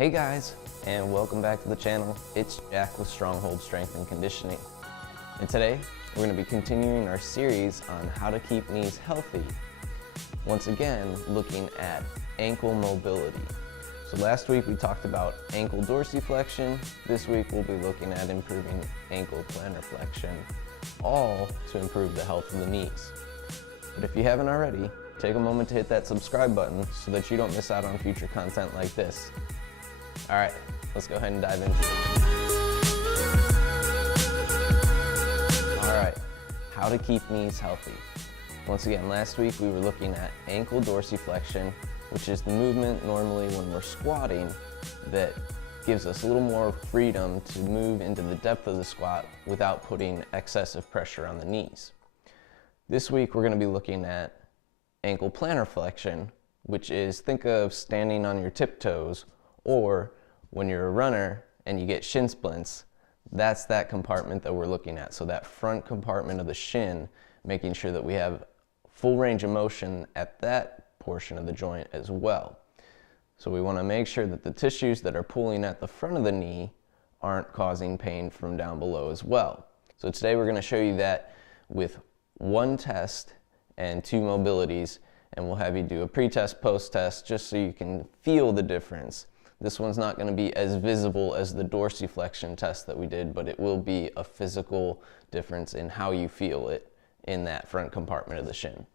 Hey guys, and welcome back to the channel. It's Jack with Stronghold Strength and Conditioning. And today, we're going to be continuing our series on how to keep knees healthy. Once again, looking at ankle mobility. So last week we talked about ankle dorsiflexion. This week we'll be looking at improving ankle plantar flexion, all to improve the health of the knees. But if you haven't already, take a moment to hit that subscribe button so that you don't miss out on future content like this. All right, let's go ahead and dive into it. All right, how to keep knees healthy. Once again, last week we were looking at ankle dorsiflexion, which is the movement normally when we're squatting that gives us a little more freedom to move into the depth of the squat without putting excessive pressure on the knees. This week we're going to be looking at ankle plantar flexion, which is, think of standing on your tiptoes, or when you're a runner and you get shin splints, that's that compartment that we're looking at. So that front compartment of the shin, making sure that we have full range of motion at that portion of the joint as well. So we want to make sure that the tissues that are pulling at the front of the knee aren't causing pain from down below as well. So today we're going to show you that with one test and two mobilities, and we'll have you do a pre-test, post-test, just so you can feel the difference. This one's not going to be as visible as the dorsiflexion test that we did, but it will be a physical difference in how you feel it in that front compartment of the shin.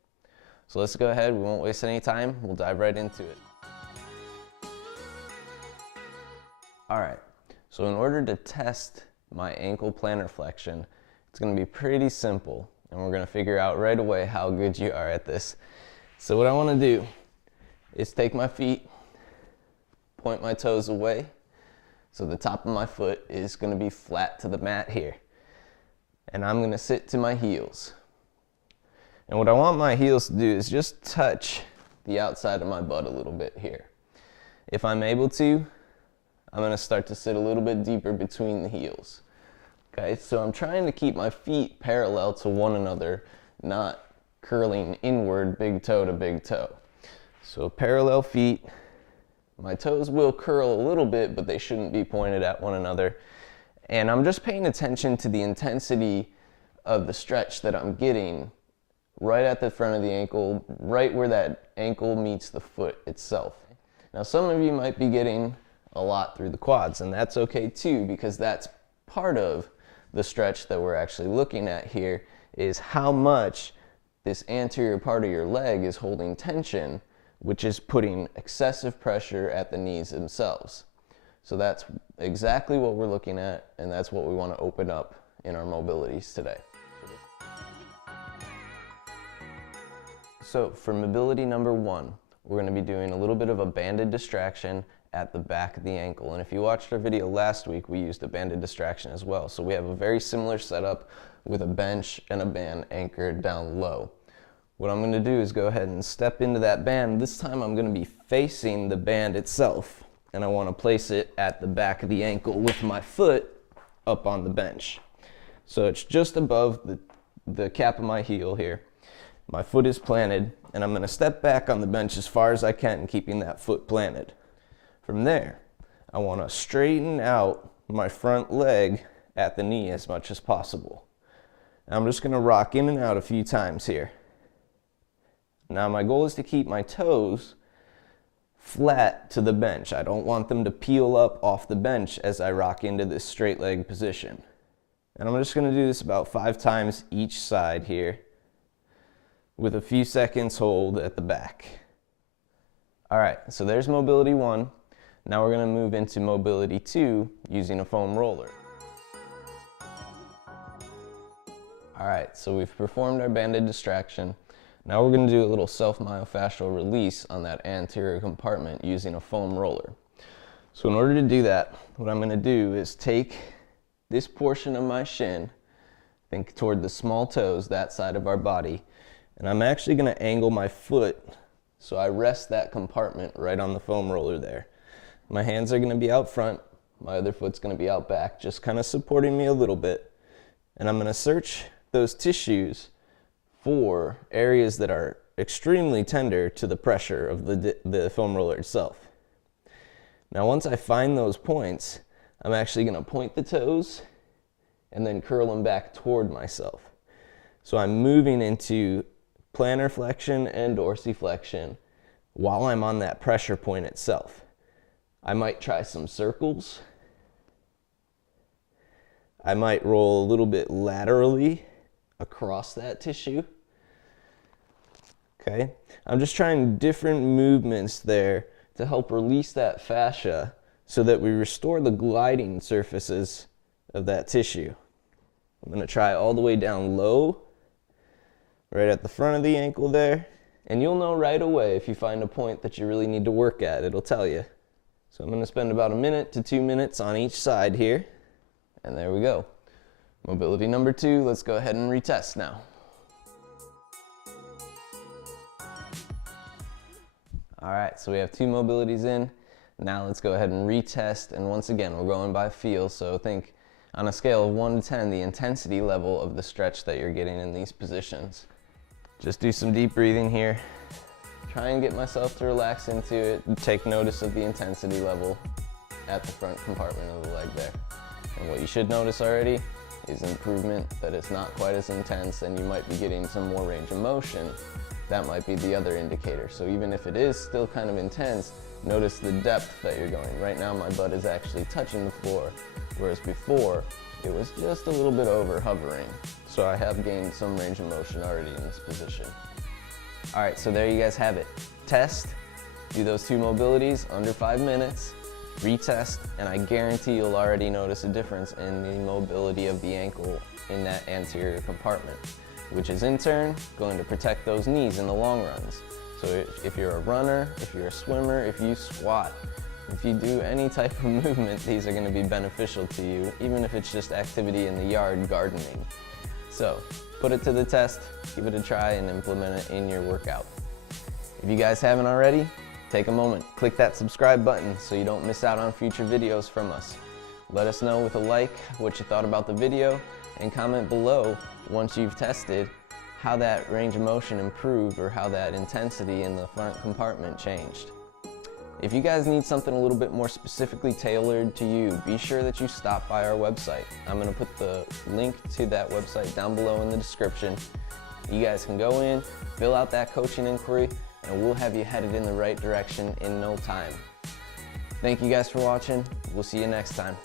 So let's go ahead, we won't waste any time, we'll dive right into it. All right, so in order to test my ankle plantar flexion, it's going to be pretty simple, and we're going to figure out right away how good you are at this. So what I want to do is take my feet, point my toes away, so the top of my foot is going to be flat to the mat here. And I'm going to sit to my heels. And what I want my heels to do is just touch the outside of my butt a little bit here. If I'm able to, I'm going to start to sit a little bit deeper between the heels. Okay, so I'm trying to keep my feet parallel to one another, not curling inward, big toe to big toe. So parallel feet. My toes will curl a little bit, but they shouldn't be pointed at one another. And I'm just paying attention to the intensity of the stretch that I'm getting right at the front of the ankle, right where that ankle meets the foot itself. Now, some of you might be getting a lot through the quads, and that's okay too, because that's part of the stretch that we're actually looking at here, is how much this anterior part of your leg is holding tension, which is putting excessive pressure at the knees themselves. So that's exactly what we're looking at, and that's what we want to open up in our mobilities today. So for mobility number one, we're going to be doing a little bit of a banded distraction at the back of the ankle. And if you watched our video last week, we used a banded distraction as well. So we have a very similar setup with a bench and a band anchored down low. What I'm going to do is go ahead and step into that band. This time I'm going to be facing the band itself, and I want to place it at the back of the ankle with my foot up on the bench. So it's just above the cap of my heel here. My foot is planted, and I'm going to step back on the bench as far as I can, keeping that foot planted. From there, I want to straighten out my front leg at the knee as much as possible. I'm just going to rock in and out a few times here. Now my goal is to keep my toes flat to the bench. I don't want them to peel up off the bench as I rock into this straight leg position. And I'm just going to do this about 5 times each side here, with a few seconds hold at the back. All right, so there's mobility 1. Now we're going to move into mobility 2 using a foam roller. All right, so we've performed our banded distraction. Now we're going to do a little self-myofascial release on that anterior compartment using a foam roller. So in order to do that, what I'm going to do is take this portion of my shin, think toward the small toes, that side of our body, and I'm actually going to angle my foot so I rest that compartment right on the foam roller there. My hands are going to be out front, my other foot's going to be out back, just kind of supporting me a little bit. And I'm going to search those tissues for areas that are extremely tender to the pressure of the foam roller itself. Now once I find those points, I'm actually going to point the toes and then curl them back toward myself. So I'm moving into plantar flexion and dorsiflexion while I'm on that pressure point itself. I might try some circles. I might roll a little bit laterally across that tissue. Okay, I'm just trying different movements there to help release that fascia so that we restore the gliding surfaces of that tissue. I'm going to try all the way down low, right at the front of the ankle there. And you'll know right away if you find a point that you really need to work at. It'll tell you. So I'm going to spend about 1 to 2 minutes on each side here. And there we go. Mobility number 2, let's go ahead and retest now. All right, so we have 2 mobilities in. Now let's go ahead and retest. And once again, we're going by feel. So think on a scale of 1 to 10, the intensity level of the stretch that you're getting in these positions. Just do some deep breathing here. Try and get myself to relax into it. Take notice of the intensity level at the front compartment of the leg there. And what you should notice already is improvement, that it's not quite as intense and you might be getting some more range of motion. That might be the other indicator. So even if it is still kind of intense, notice the depth that you're going. Right now my butt is actually touching the floor, whereas before it was just a little bit over hovering. So I have gained some range of motion already in this position. All right, so there you guys have it. Test, do those 2 mobilities under 5 minutes, retest, and I guarantee you'll already notice a difference in the mobility of the ankle in that anterior compartment, which is in turn going to protect those knees in the long runs. So if you're a runner, if you're a swimmer, if you squat, if you do any type of movement, these are going to be beneficial to you, even if it's just activity in the yard gardening. So put it to the test, give it a try, and implement it in your workout. If you guys haven't already, take a moment, click that subscribe button so you don't miss out on future videos from us. Let us know with a like what you thought about the video, and comment below once you've tested how that range of motion improved or how that intensity in the front compartment changed. If you guys need something a little bit more specifically tailored to you, be sure that you stop by our website. I'm going to put the link to that website down below in the description. You guys can go in, fill out that coaching inquiry, and we'll have you headed in the right direction in no time. Thank you guys for watching. We'll see you next time.